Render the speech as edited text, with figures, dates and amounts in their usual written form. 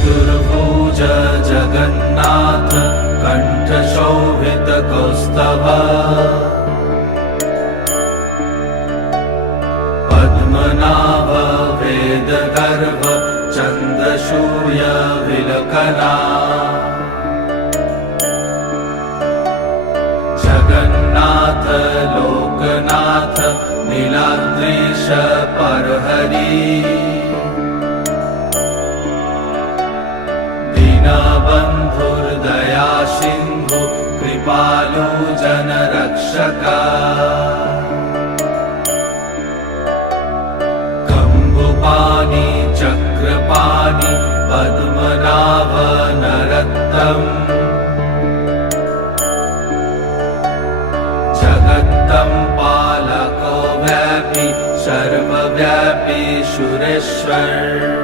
चतुर्भुज जगन्नाथ कण्ठशोभितकौस्तभ पद्मनाभ वेदगर्भ चन्द्रसूर्य विलकना जगन्नाथ लोकनाथ नीलाद्रीश परहरि दीनबन्धुर्दया सिन्धु कृपालु जनरक्षक कम्बुपाणि चक्रपाणि पद्मनाभ नरोत्तम जगत्तं पालको व्यापी सर्वव्यापी सुरेश्वर